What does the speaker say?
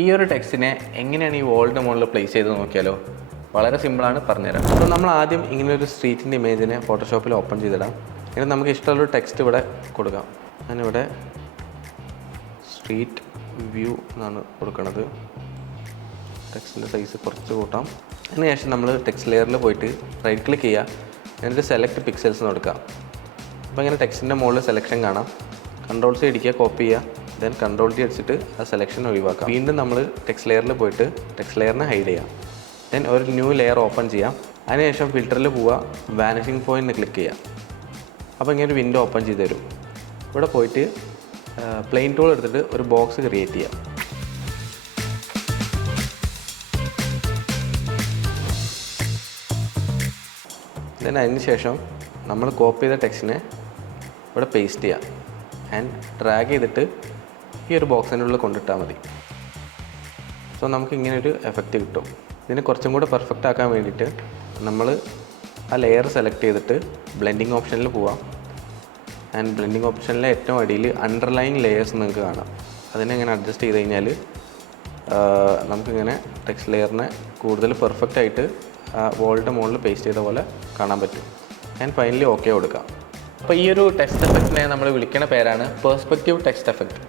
ഈ ഒരു ടെക്സ്റ്റിനെ എങ്ങനെയാണ് ഈ വോളിൻ്റെ മുകളിൽ പ്ലേസ് ചെയ്ത് നോക്കിയാലോ? വളരെ സിമ്പിളാണ്, പറഞ്ഞുതരാം. അപ്പോൾ നമ്മൾ ആദ്യം ഇങ്ങനെ ഒരു സ്ട്രീറ്റിൻ്റെ ഇമേജിനെ ഫോട്ടോഷോപ്പിൽ ഓപ്പൺ ചെയ്തിടാം. എന്നിട്ട് നമുക്ക് ഇഷ്ടമുള്ളൊരു ടെക്സ്റ്റ് ഇവിടെ കൊടുക്കാം. ഞാനിവിടെ സ്ട്രീറ്റ് വ്യൂ എന്നാണ് കൊടുക്കുന്നത്. ടെക്സ്റ്റിൻ്റെ സൈസ് കുറച്ച് കൂട്ടാം. അതിനുശേഷം നമ്മൾ ടെക്സ്റ്റ് ലെയറിൽ പോയിട്ട് റൈറ്റ് ക്ലിക്ക് ചെയ്യുക. എന്നിട്ട് സെലക്ട് പിക്സൽസ് എന്ന് കൊടുക്കാം. അപ്പോൾ ഇങ്ങനെ ടെക്സ്റ്റിൻ്റെ മുകളിൽ സെലക്ഷൻ കാണാം. കൺട്രോൾ സി അടിക്കുക, കോപ്പി ചെയ്യുക, ദെൻ കൺട്രോൾ ടി അടിച്ചിട്ട് ആ സെലക്ഷൻ ഒഴിവാക്കാം. വീണ്ടും നമ്മൾ ടെക്സ്റ്റ് ലെയറിൽ പോയിട്ട് ടെക്സ്റ്റ് ലെയറിനെ ഹൈഡ് ചെയ്യാം. ദെൻ ഒരു ന്യൂ ലെയർ ഓപ്പൺ ചെയ്യാം. അതിനുശേഷം ഫിൽറ്ററിൽ പോവുക, വാനിഷിംഗ് പോയിൻറ്റ് ക്ലിക്ക് ചെയ്യാം. അപ്പോൾ ഇങ്ങനെ ഒരു വിൻഡോ ഓപ്പൺ ചെയ്ത് തരും. ഇവിടെ പോയിട്ട് പ്ലെയിൻ ടൂൾ എടുത്തിട്ട് ഒരു ബോക്സ് ക്രിയേറ്റ് ചെയ്യാം. ദെൻ അതിന് ശേഷം നമ്മൾ കോപ്പി ചെയ്ത ടെക്സ്റ്റിനെ ഇവിടെ പേസ്റ്റ് ചെയ്യാം. ആൻഡ് ഡ്രാഗ് ചെയ്തിട്ട് ഈ ഒരു ബോക്സിൻ്റെ ഉള്ളിൽ കൊണ്ടിട്ടാൽ മതി. സോ നമുക്ക് ഇങ്ങനൊരു എഫക്റ്റ് കിട്ടും. ഇതിനെ കുറച്ചും കൂടെ പെർഫെക്റ്റ് ആക്കാൻ വേണ്ടിയിട്ട് നമ്മൾ ആ ലെയർ സെലക്ട് ചെയ്തിട്ട് ബ്ലെൻഡിങ് ഓപ്ഷനിൽ പോവാം. ആൻഡ് ബ്ലെൻഡിങ് ഓപ്ഷനിലെ ഏറ്റവും അടിയിൽ അണ്ടർലൈൻ ലെയേഴ്സ് നിങ്ങൾക്ക് കാണാം. അതിനെ ഇങ്ങനെ അഡ്ജസ്റ്റ് ചെയ്ത് കഴിഞ്ഞാൽ നമുക്കിങ്ങനെ ടെക്സ്റ്റ് ലെയറിനെ കൂടുതൽ പെർഫെക്റ്റ് ആയിട്ട് വോളിൻ്റെ മുകളിൽ പേസ്റ്റ് ചെയ്ത പോലെ കാണാൻ പറ്റും. ആൻഡ് ഫൈനലി ഓക്കെ കൊടുക്കാം. അപ്പോൾ ഈ ഒരു ടെക്സ്റ്റ് എഫക്റ്റിനെ നമ്മൾ വിളിക്കുന്ന പേരാണ് പെർസ്പെക്റ്റീവ് ടെക്സ്റ്റ് എഫക്റ്റ്.